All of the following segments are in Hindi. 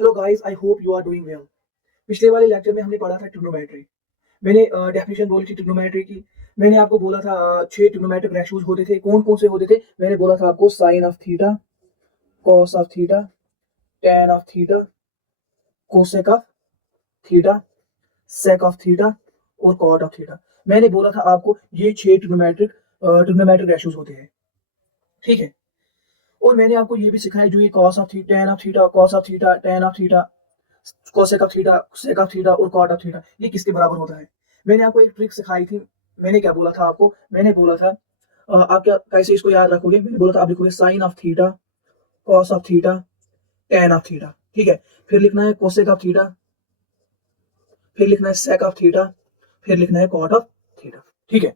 Hello guys, I hope you are doing well. पिछले वाले लेक्चर में हमने पढ़ा था ट्रिग्नोमेट्री। मैंने डेफिनेशन बोली थी ट्रिग्नोमेट्री की। मैंने आपको बोला था 6 ट्रिग्नोमेट्रिक रेशियोज होते थे। कौन कौन से होते थे? मैंने बोला था आपको sine of theta, cos of theta, tan of theta, cosec of theta, sec of theta और कॉट ऑफ थीटा। मैंने बोला था आपको ये 6 ट्रिग्नोमेट्रिक रेशियोज होते हैं, ठीक है। और मैंने आपको ये भी सिखाया जो ये cos of theta, tan of theta, cos of theta, tan of theta, cosec of theta, sec of theta और कॉट ऑफ थीटा, ये किसके बराबर होता है। मैंने आपको एक ट्रिक सिखाई थी। मैंने क्या बोला था आपको? मैंने बोला था आप क्या कैसे इसको याद रखोगे? मैंने बोला था आप लिखोगे sine of theta, cos of theta, tan of theta, ठीक है। फिर लिखना है कोसेक ऑफ थीटा, फिर लिखना है सेक ऑफ थीटा, फिर लिखना है कॉट ऑफ थीटा, ठीक है।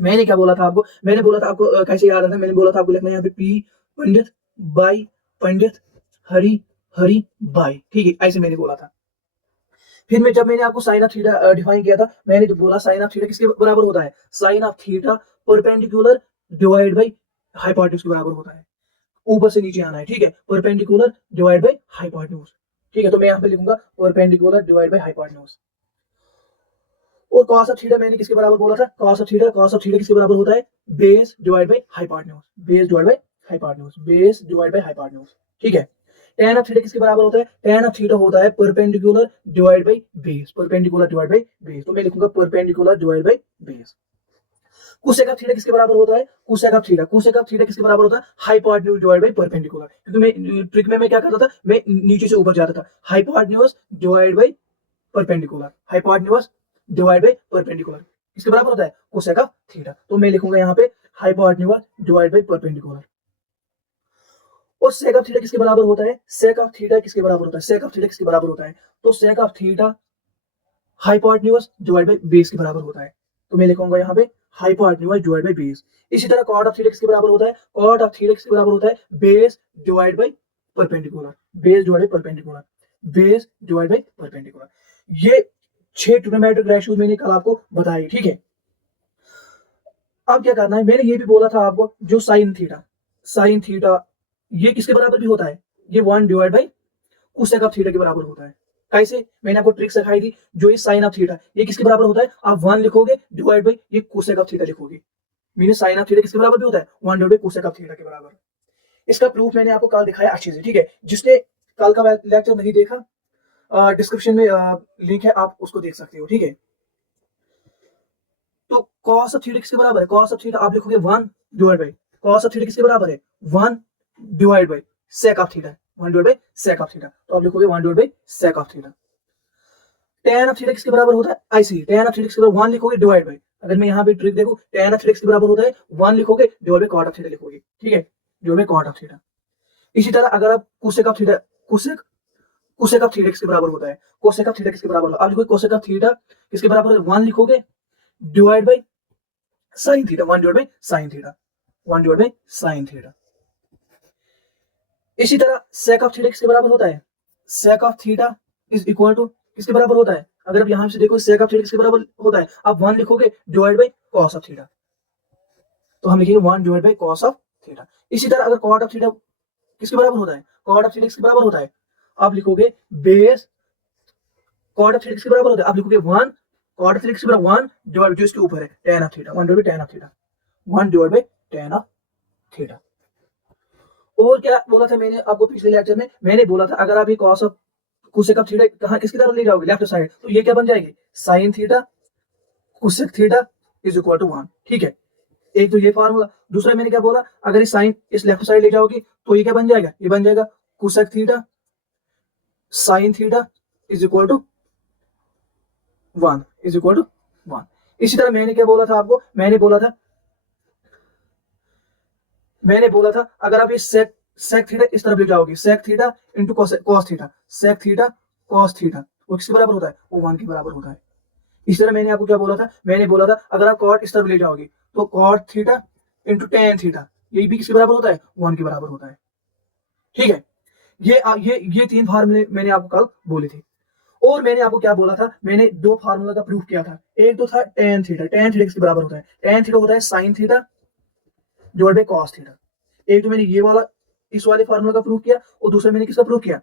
मैंने क्या बोला था आपको? मैंने बोला था आपको कैसे याद रखना है। मैंने बोला था आपको लिखना है यहाँ पे P Pandit by Pandit Hari Hari by, ठीक है, ऐसे मैंने बोला था। फिर मैं जब मैंने आपको साइन ऑफ थीटा डिफाइन किया था, मैंने जो बोला साइन ऑफ थीटा किसके बराबर होता है? Sine of theta perpendicular divide by hypotenuse के बराबर होता है। ऊपर से नीचे आना है, ठीक है। परपेंडिकुलर डिवाइड बाई हाइपोटेन्यूज, ठीक है। तो मैं यहाँ पे लिखूंगा परपेंडिकुलर डिवाइड बाई हाइपोटेन्यूज। और कॉस ऑफ थीटा मैंने किसके बराबर बोला था? कॉस ऑफ थीटा किसके बराबर होता है? Base divide by hypotenuse, base divide by hypotenuse, base divide by hypotenuse, ठीक है। tan ऑफ थीटा किसके बराबर होता है? tan ऑफ थीटा होता है perpendicular divide by base, perpendicular divide by base. तो मैं लिखूंगा perpendicular divide by base. Cosec of theta किसके बराबर होता है? कोसेक ऑफ थीटा किसके बराबर होता है? Hypotenuse divide by perpendicular. क्योंकि मैं ट्रिक में मैं क्या करता था? मैं नीचे से ऊपर जाता था। Hypotenuse divide by perpendicular, hypotenuse divide by perpendicular किसके बराबर होता है? Cosec of theta. तो मैं लिखूंगा यहाँ पे हाइपोटेन्यूज डिवाइड बाई परपेंडिकुलर। और सेक ऑफ थीटा किसके बराबर होता है? सेक ऑफ थीटा किसके बराबर होता है? सेक ऑफ थीटा किसके बराबर होता है? तो सेक of theta hypotenuse divide by base के बराबर होता है। तो मैं लिखूंगा यहाँ पे हाइपोटेन्यूज डिवाइड बाई बेस। इसी तरह कॉट ऑफ थीटा किसके बराबर होता है? कॉट ऑफ थीटा किसके बराबर होता है? Base divide by perpendicular, base divide by perpendicular, base divide by perpendicular. ये 6 ट्रिग्नोमेट्रिक रेशियोज मैंने कल आपको बताई, ठीक है। अब क्या करना है? मैंने ये भी बोला था आपको जो साइन थीटा ये किसके बराबर भी होता है? ये 1 divide by cosec of theta के बराबर होता है। कैसे? मैंने आपको ट्रिक सिखाई थी। जो ये साइन ऑफ थीटा ये किसके बराबर होता है? आप 1 लिखोगे डिवाइड बाई ये कोसेक ऑफ थीटा लिखोगे। मीन साइन ऑफ थीटा किसके बराबर भी होता है? 1 divide by cosec of theta के बराबर। इसका प्रूफ मैंने आपको कल दिखाया अच्छे से, ठीक है। जिसने कल का लेक्चर नहीं देखा, डिस्क्रिप्शन में लिंक है, आप उसको देख सकते हो, ठीक है। तो कॉस ऑफ थीटा किसके बराबर है? कॉस ऑफ थीटा आप लिखोगे 1 divide by cos of theta किसके बराबर है? 1 divide by sec of theta, 1 divide by sec of theta. तो आप लिखोगे 1 divide by sec of theta. tan of theta किसके बराबर होता है? ऐसे ही tan ऑफ थीटा किसके बराबर 1 लिखोगे डिवाइड बाई, अगर मैं यहाँ पे ट्रिक देखूं, tan ऑफ थीटा किसके बराबर होता है? 1 लिखोगे divide by cot of theta लिखोगे, ठीक है, divide by cot of theta. इसी तरह अगर आप cosec of theta cosec cosec of theta किसके बराबर होता है? कोसेक ऑफ थीटा किसके बराबर होता है? आप लिखोगे कोसेक ऑफ थीटा किसके बराबर है? 1 लिखोगे divide by sine theta, 1 divide by sine theta, 1 divide by sine theta. इसी तरह सेक ऑफ थीटा किसके बराबर होता है? Sec of theta is equal to किसके बराबर होता है? अगर आप यहां से देखो सेक ऑफ थीटा किसके बराबर होता है? आप 1 लिखोगे divide by cos of theta, तो हम लिखेंगे 1 divide by cos of theta. इसी तरह अगर कॉट ऑफ थीटा किसके बराबर होता है? कॉट ऑफ थीटा किसके बराबर होता है? आप लिखोगे बेस कॉट ऑफ थीटा किसके बराबर होता है? आप लिखोगे 1 कॉट ऑफ थीटा किसके बराबर 1 डिवाइड जो इसके ऊपर है tan of theta, 1 divide by tan of theta, 1 divide by tan of theta. और क्या बोला था मैंने आपको पिछले लेक्चर में? मैंने बोला था अगर आप ये cos of cosec of theta कहां किसकी तरफ ले जाओगे? लेफ्ट साइड, तो ये क्या बन जाएगी? Sine theta cosec theta is equal to 1, ठीक है। एक तो ये फार्मूला। दूसरा मैंने क्या बोला? अगर इस साइन इस लेफ्ट साइड ले जाओगी तो ये क्या बन जाएगा? ये बन जाएगा cosec theta sine theta is equal to 1, is equal to 1। इसी तरह मैंने क्या बोला था आपको? मैंने बोला था अगर आप ये सेक थीटा इस तरफ ले जाओगे, sec theta into cos theta, sec theta cos theta, वो किसके बराबर होता है? वो 1 के बराबर होता है। इस तरह मैंने आपको क्या बोला था? मैंने बोला था अगर आप कॉट इस तरफ ले जाओगे तो cot theta into tan theta, ये भी किसके बराबर होता है? 1 के बराबर होता है, ठीक है। ये 3 फार्मूले मैंने आपको कल बोले थे। और मैंने आपको क्या बोला था? मैंने 2 फार्मूला का प्रूफ किया था। एक तो था टेन थीटा किसके बराबर होता है? टेन थीटा होता है sine theta divide by cos theta. एक तो मैंने ये वाला इस वाले फार्मूला का प्रूफ किया, और दूसरा मैंने किसका प्रूफ किया?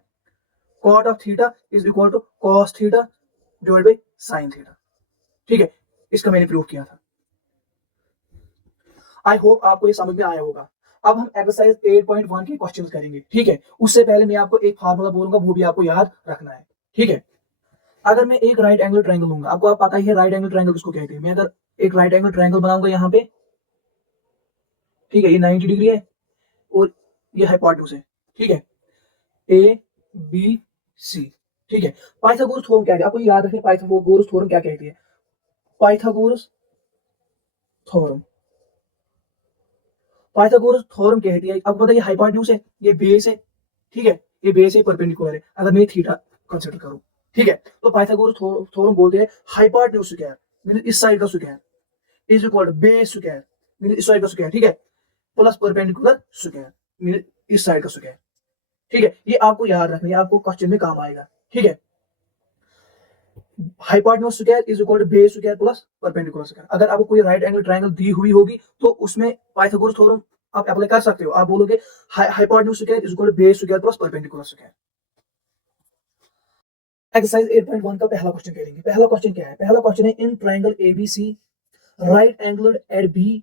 Cot of theta is equal to cos theta divide by sine theta. ठीक है, इसका मैंने प्रूव किया था। आई होप आपको ये समझ में आया होगा। अब हम एक्सरसाइज 8.1 के क्वेश्चंस करेंगे। ठीक है, उससे पहले मैं आपको एक फार्मूला बोलूंगा, वो भी आपको याद रखना है। ठीक है, अगर मैं एक राइट एंगल ट्रायंगल लूंगा, आपको आप पता ही है राइट एंगल ट्रायंगल किसको कहते हैं। मैं अगर एक राइट एंगल ट्रायंगल बनाऊंगा यहाँ पे, ठीक है, ये 90 डिग्री है और ये हाइपोटेन्यूज है। ठीक है, ए बी सी। ठीक है, पाइथागोरस थ्योरम क्या है, आपको याद रखिए पाइथागोरस थ्योरम क्या कहती है। पाइथागोरस थ्योरम, पाइथागोरस थ्योरम कहती है, आपको पता है ये हाइपोटेन्यूज है, ये बेस है। ठीक है, ये बेस है, परपेंडिकुलर है, अगर मैं थीटा कंसीडर करूं। ठीक है, तो पाइथागोरस थ्योरम बोलते हैं हाइपोटेन्यूज स्क्वायर मींस इस साइड का square is equal to base square means इस साइड का स्क्वायर, ठीक है, प्लस परपेंडिकुलर स्क्वायर मींस इस साइड का स्क्वायर। ठीक है, ये आपको याद रखना है, आपको क्वेश्चन में काम आएगा। ठीक है, hypotenuse square is equal to base square plus perpendicular square. अगर आपको कोई राइट एंगल ट्रायंगल दी हुई होगी तो उसमें पाइथागोरस थ्योरम आप अप्लाई कर सकते हो। आप बोलोगे hypotenuse square is equal to base square plus perpendicular square. Exercise 8.1 का पहला क्वेश्चन करेंगे। पहला क्वेश्चन क्या है, पहला क्वेश्चन है in triangle ABC right angle at B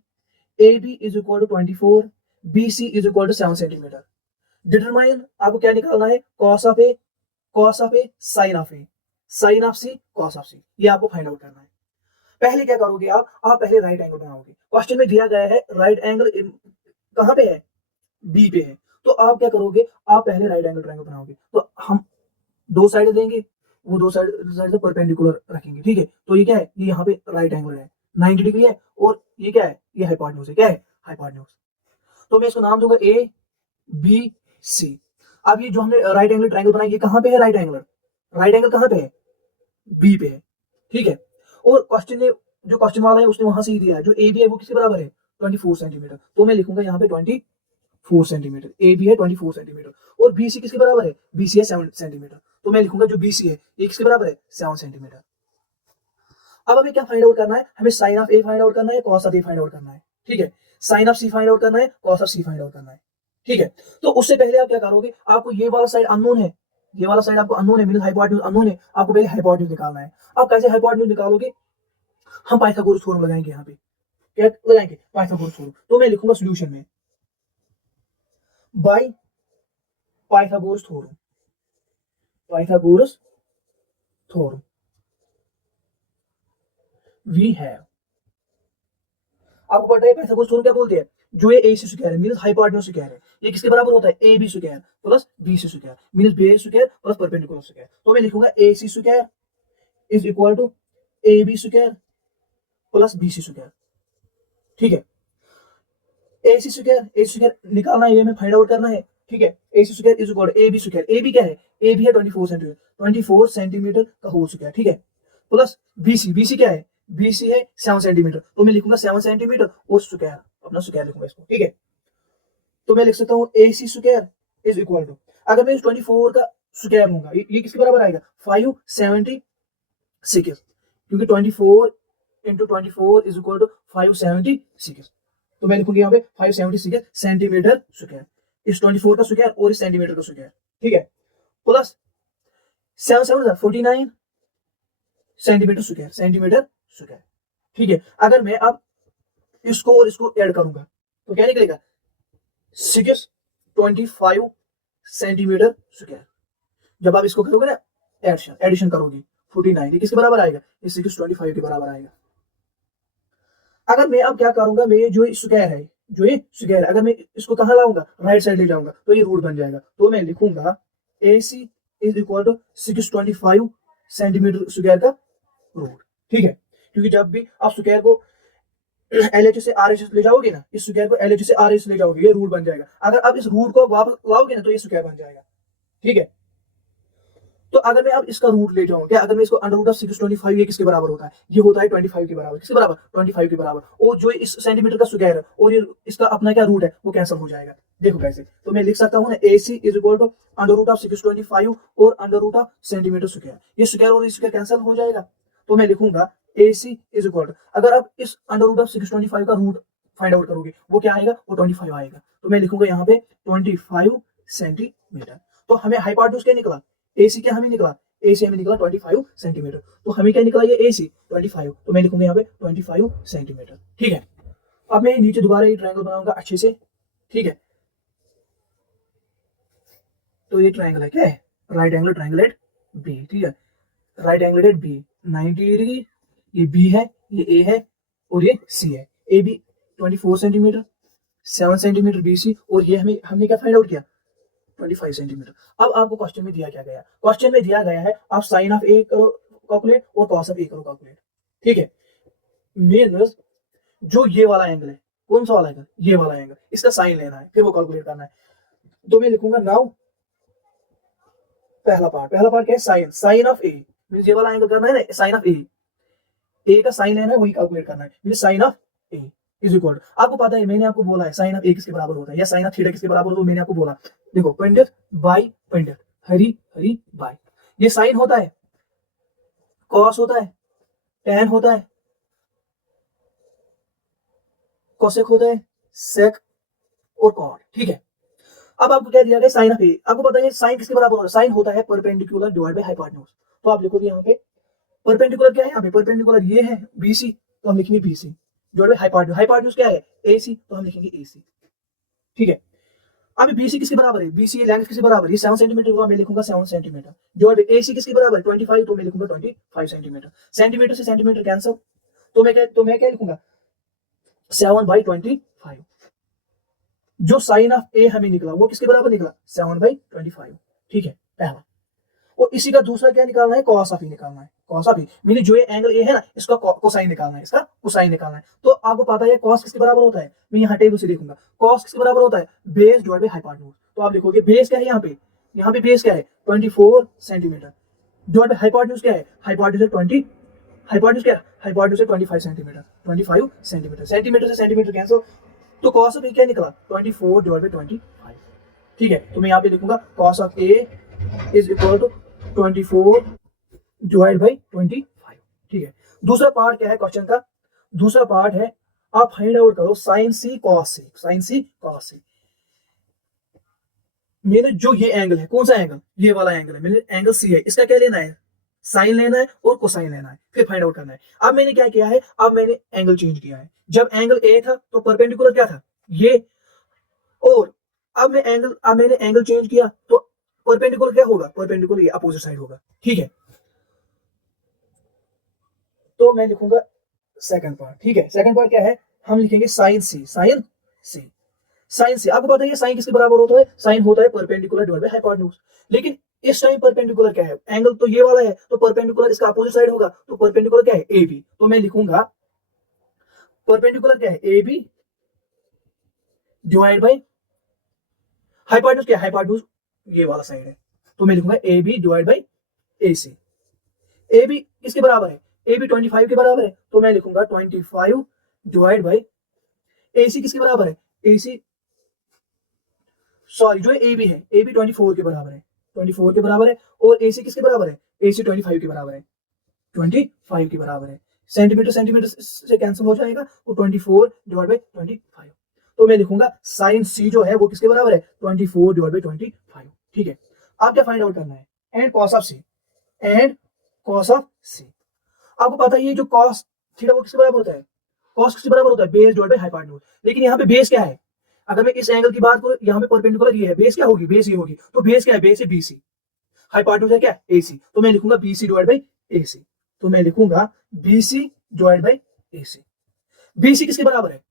AB is equal to 24, BC is equal to 7 centimetre. Determine, आपको क्या निकालना है, cos of A, sin of A, sin of C, cos of C। ये आपको फाइंड आउट करना है। पहले क्या करोगे आप पहले राइट एंगल बनाओगे। क्वेश्चन में दिया गया है राइट एंगल कहां पे है, बी पे है, तो आप क्या करोगे, आप पहले राइट एंगल ट्रायंगल बनाओगे। तो हम दो साइड देंगे, वो दो साइड से परपेंडिकुलर रखेंगे। ठीक है, तो ये क्या है, ये यहाँ पे राइट एंगल है 90 डिग्री है, और ये क्या है, ये हाइपोटेन्यूज है, क्या है, हाइपोटेन्यूज। तो मैं इसको नाम दूंगा ए बी सी। अब ये जो हमने राइट एंगल ट्रायंगल बनाया, ये कहां पे है, राइट एंगल कहां पे है, बी पे है। ठीक है, और क्वेश्चन ने जो क्वेश्चन वाला है उसने वहां से ही दिया है, जो ए बी है वो किसके बराबर है, 24 सेंटीमीटर। तो मैं लिखूंगा यहाँ पे 24 सेंटीमीटर, ए बी है 24 सेंटीमीटर, और बी सी किसके बराबर है, बी सी है 7 सेंटीमीटर। तो मैं लिखूंगा जो बी सी है ये किसके बराबर है, 7 सेंटीमीटर। अब हमें क्या फाइंड आउट करना है, हमें sine of A find out करना है, cos of A find out करना है। ठीक है, sine of C find out करना है, cos of C find out करना है। ठीक है, तो उससे पहले आप क्या करोगे, आपको ये वाला साइड अननोन है, ये वाला साइड आपको अननोन है, मींस हाइपोटेन्यूज अननोन है, आपको पहले हाइपोटेन्यूज निकालना है। आप कैसे हाइपोटेन्यूज निकालोगे, हम पाइथागोरस थ्योरम लगाएंगे, यहाँ पे क्या लगाएंगे, पाइथागोरस थ्योरम। तो मैं लिखूंगा सॉल्यूशन में by Pythagoras theorem, Pythagoras theorem we have, आपको पता है पाइथागोरस थ्योरम क्या बोलते हैं, जो ये ए सी स्क्वायर है मींस हाइपोटेन्यूज स्क्वायर है, ये किसके बराबर होता है, A B square plus B C square means base square plus perpendicular square. तो मैं लिखूंगा A C square is equal to A B square plus B C square. ठीक है, ए सी स्क्वायर निकालना है, ये हमें फाइंड आउट करना है। ठीक है, A C square is equal to A B square, A B क्या है, ए बी है 24 सेंटीमीटर, 24 सेंटीमीटर का होल स्क्वायर। ठीक है, प्लस बी सी क्या है, बी सी है 7 सेंटीमीटर, तो मैं लिखूंगा 7 सेंटीमीटर और स्क्वायर, अपना स्क्वायर लिखूंगा इसको। ठीक है, तो मैं लिख सकता हूँ ए C square is equal to, अगर मैं इस 24 का स्क्वायर लूंगा ये किसके बराबर आएगा, 576, क्योंकि 24 इंटू 24 इज इक्वल टू 576। तो मैं लिखूंगी यहाँ पे 576 सेंटीमीटर स्क्वायर, इस 24 का स्क्वायर और इस सेंटीमीटर का स्क्वायर। ठीक है, प्लस 7 7 49 सेंटीमीटर स्क्वायर। ठीक है, अगर मैं अब इसको और इसको ऐड करूंगा तो क्या निकलेगा, 625 सेंटीमीटर स्क्वायर। जब आप इसको करोगे ना एडिशन करोगे 49, ये किसके बराबर आएगा, ये 625 के बराबर आएगा। अगर मैं अब क्या करूंगा, मैं जो स्क्वायर है, अगर मैं इसको कहां लाऊंगा, राइट साइड ले जाऊंगा, तो ये रूट बन जाएगा। तो मैं लिखूंगा A C is equal to 625 centimetre square का रूट। ठीक है, क्योंकि जब भी आप स्क्वायर को LHS से RHS ले जाओगे ना, इस स्क्वायर को LHS से RHS ले जाओगे, ये रूट बन जाएगा। अगर आप इस रूट को वापस लाओगे ना तो ये स्क्वायर बन जाएगा। ठीक है, तो अगर मैं अब इसका रूट ले जाऊं, क्या अगर मैं इसको अंडर रूट ऑफ 625, ये किसके बराबर होता है, ये होता है 25 के बराबर, किसके बराबर, 25 के बराबर। और जो इस सेंटीमीटर का स्क्वायर है और ये इसका अपना क्या रूट है वो कैंसिल हो जाएगा। देखो कैसे, तो मैं लिख सकता हूँ ना A C is equal to under root of 625 और under root of centimetre square, ये स्क्वायर और स्क्वायर कैंसिल हो जाएगा। तो मैं लिखूंगा A C is equal to, अगर आप इस अंडर रूट ऑफ 625 का रूट फाइंड आउट करोगे वो क्या आएगा, वो 25 आएगा। तो मैं लिखूंगा यहाँ पे 25 सेंटीमीटर। तो हमें हाइपोटेन्यूज क्या निकला, AC क्या हमें निकला, AC हमें निकला 25 सेंटीमीटर। तो हमें क्या निकला, ये AC 25, तो मैं लिखूंगा यहाँ पे 25 सेंटीमीटर। ठीक है, अब मैं नीचे दोबारा ये ट्रायंगल बनाऊंगा अच्छे से। ठीक है, तो ये ट्रायंगल है, क्या है, right angle triangle at B. ठीक है, right angle at B 90 degree, ये बी है, ये ए है और ये सी है। A B 24 centimetre, 7 centimetre B C, और ये हमने क्या फाइंड आउट किया, 25 सेंटीमीटर। अब आपको क्वेश्चन में दिया क्या गया, क्वेश्चन में दिया गया है आप साइन ऑफ ए करो कैलकुलेट और कॉस ऑफ ए करो कैलकुलेट। ठीक है, मीन्स जो ये वाला एंगल है, कौन सा वाला एंगल, ये वाला एंगल, इसका साइन लेना है, फिर वो कैलकुलेट करना है। तो मैं लिखूंगा नाउ पहला पार्ट क्या है, साइन ऑफ ए, मींस ये वाला एंगल करना है ना, साइन ऑफ ए का साइन लेना है, वही कैलकुलेट करना है, means sine of A is equal, आपको पता है मैंने आपको बोला है साइन ऑफ ए किसके बराबर होता है, या साइन ऑफ थीटा किसके बराबर होता है, मैंने आपको बोला, देखो पंडित बाय पंडित, हरी हरी बाय, ये साइन होता है, कॉस होता है, टैन होता है, कोसेक होता है, सेक और कॉट। ठीक है, अब आपको क्या दिया गया, साइन ऑफ ए, आपको पता है साइन किसके बराबर होता है, साइन होता है परपेंडिकुलर डिवाइड बाय हाइपोटेन्यूज। तो आप लिखोगे यहाँ पे परपेंडिकुलर क्या है, यहाँ पे परपेंडिकुलर ये है बीसी, तो हम लिखेंगे BC divide by hypotenuse, hypotenuse क्या है एसी, तो हम लिखेंगे एसी। ठीक है, अब बीसी किसके बराबर है, बीसी लेंथ किसके बराबर है, 7 सेंटीमीटर हुआ, मैं लिखूंगा 7 सेंटीमीटर, डिवाइड बाय एसी किसके बराबर है 25, तो मैं लिखूंगा 25 सेंटीमीटर। सेंटीमीटर से सेंटीमीटर कैंसिल, तो मैं क्या लिखूंगा 7/25। जो साइन ऑफ ए हमें निकला वो किसके बराबर निकला 7/25। ठीक है, पहला। और इसी का दूसरा क्या निकालना है, कॉस ऑफ ई निकालना है, कॉस ऑफ ई मीन जो ये एंगल ए है ना, इसका कोसाइन निकालना है, इसका कोसाइन निकालना है। तो आपको पता है कॉस किसके बराबर होता है, मैं यहाँ टेबल से देखूंगा, कॉस किसके बराबर होता है बेस डिवाइड बाय हाइपोटेन्यूज। तो आप लिखोगे बेस क्या है, यहाँ पे बेस क्या है 24 सेंटीमीटर, डिवाइड बाय हाइपोटेन्यूज क्या है, हाइपोटेन्यूज 20, हाइपोटेन्यूज क्या है, हाइपोटेन्यूज 25 सेंटीमीटर, 25 सेंटीमीटर, सेंटीमीटर से सेंटीमीटर कैंसिल, तो कॉस ऑफ ए क्या निकला 24 डिवाइड बाय 25। ठीक है, तो मैं यहाँ पे लिखूंगा cos of A is equal to 24 divide by 25। ठीक है, दूसरा पार्ट क्या है क्वेश्चन का, दूसरा पार्ट है आप फाइंड आउट करो साइन सी कॉस सी, साइन सी कॉस सी। मैंने जो ये एंगल है, कौन सा एंगल, ये वाला एंगल है, मैंने एंगल सी है, इसका क्या लेना है साइन लेना है और कोसाइन लेना है, फिर फाइंड आउट करना है। अब मैंने क्या किया है, अब मैंने एंगल चेंज किया है, जब एंगल ए था तो परपेंडिकुलर क्या था ये, और अब मैंने एंगल चेंज किया तो परपेंडिकुलर क्या होगा, परपेंडिकुलर ये अपोजिट साइड होगा। ठीक है, तो मैं लिखूंगा सेकंड पार्ट। ठीक है, सेकंड पार्ट क्या है, हम लिखेंगे साइन सी, साइन सी, साइन सी, आपको पता है साइन किसके बराबर होता है, साइन होता है परपेंडिकुलर डिवाइड बाय हाइपोटेन्यूज। लेकिन इस टाइम परपेंडिकुलर क्या है, एंगल तो ये वाला है, तो परपेंडिकुलर इसका अपोजिट साइड होगा, तो परपेंडिकुलर क्या है ए बी, तो मैं लिखूंगा परपेंडिकुलर क्या है A B divide by hypotenuse क्या है, हाइपोटेन्यूज ये वाला साइड है, तो मैं लिखूंगा A B divide by A C. A B किसके बराबर है, ए बी 25 के बराबर है, तो मैं लिखूंगा 25 डिवाइड बाय ए सी किसके बराबर है, ए सी सॉरी जो ए बी है, ए बी 24 के बराबर है, 24 के बराबर है, और ए सी किसके बराबर है, ए सी 25 के बराबर है, 25 के बराबर है, सेंटीमीटर सेंटीमीटर से कैंसिल हो जाएगा, तो 24 डिवाइड बाय 25। तो मैं लिखूंगा साइन सी जो है वो किसके बराबर है 24 डिवाइड बाय 25। ठीक है, आप क्या फाइंड आउट करना है, and cos of C, and cos of C. आपको पता है ये जो कॉस थीटा वो किसके बराबर होता है, कॉस किसके बराबर होता है बेस डिवाइड बाय हाइपोटेन्यूज। लेकिन यहाँ पे बेस क्या है, अगर मैं इस एंगल की बात करूं, यहाँ पे परपेंडिकुलर ये है, बेस क्या होगी, बेस ये होगी, तो बेस क्या है, बेस है बीसी, हाइपोटेन्यूज है क्या एसी, तो मैं लिखूंगा बीसी डिवाइड बाय एसी, तो मैं लिखूंगा BC divide by AC. BC किसके बराबर है,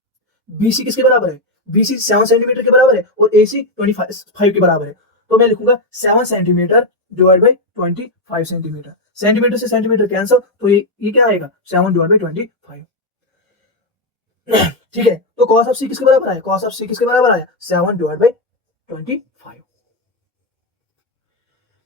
बीसी किसके बराबर है, बीसी 7 सेंटीमीटर के बराबर है, और एसी 25 के बराबर है, तो मैं लिखूंगा 7 centimetre divide by 25 centimetre, centimetre से सेंटीमीटर कैंसिल, तो ये क्या आएगा 7 डिवाइड बाय 25। ठीक है, तो कॉस ऑफ सी किसके बराबर आया, कॉस ऑफ सी किसके बराबर आया 7 डिवाइड बाय 25।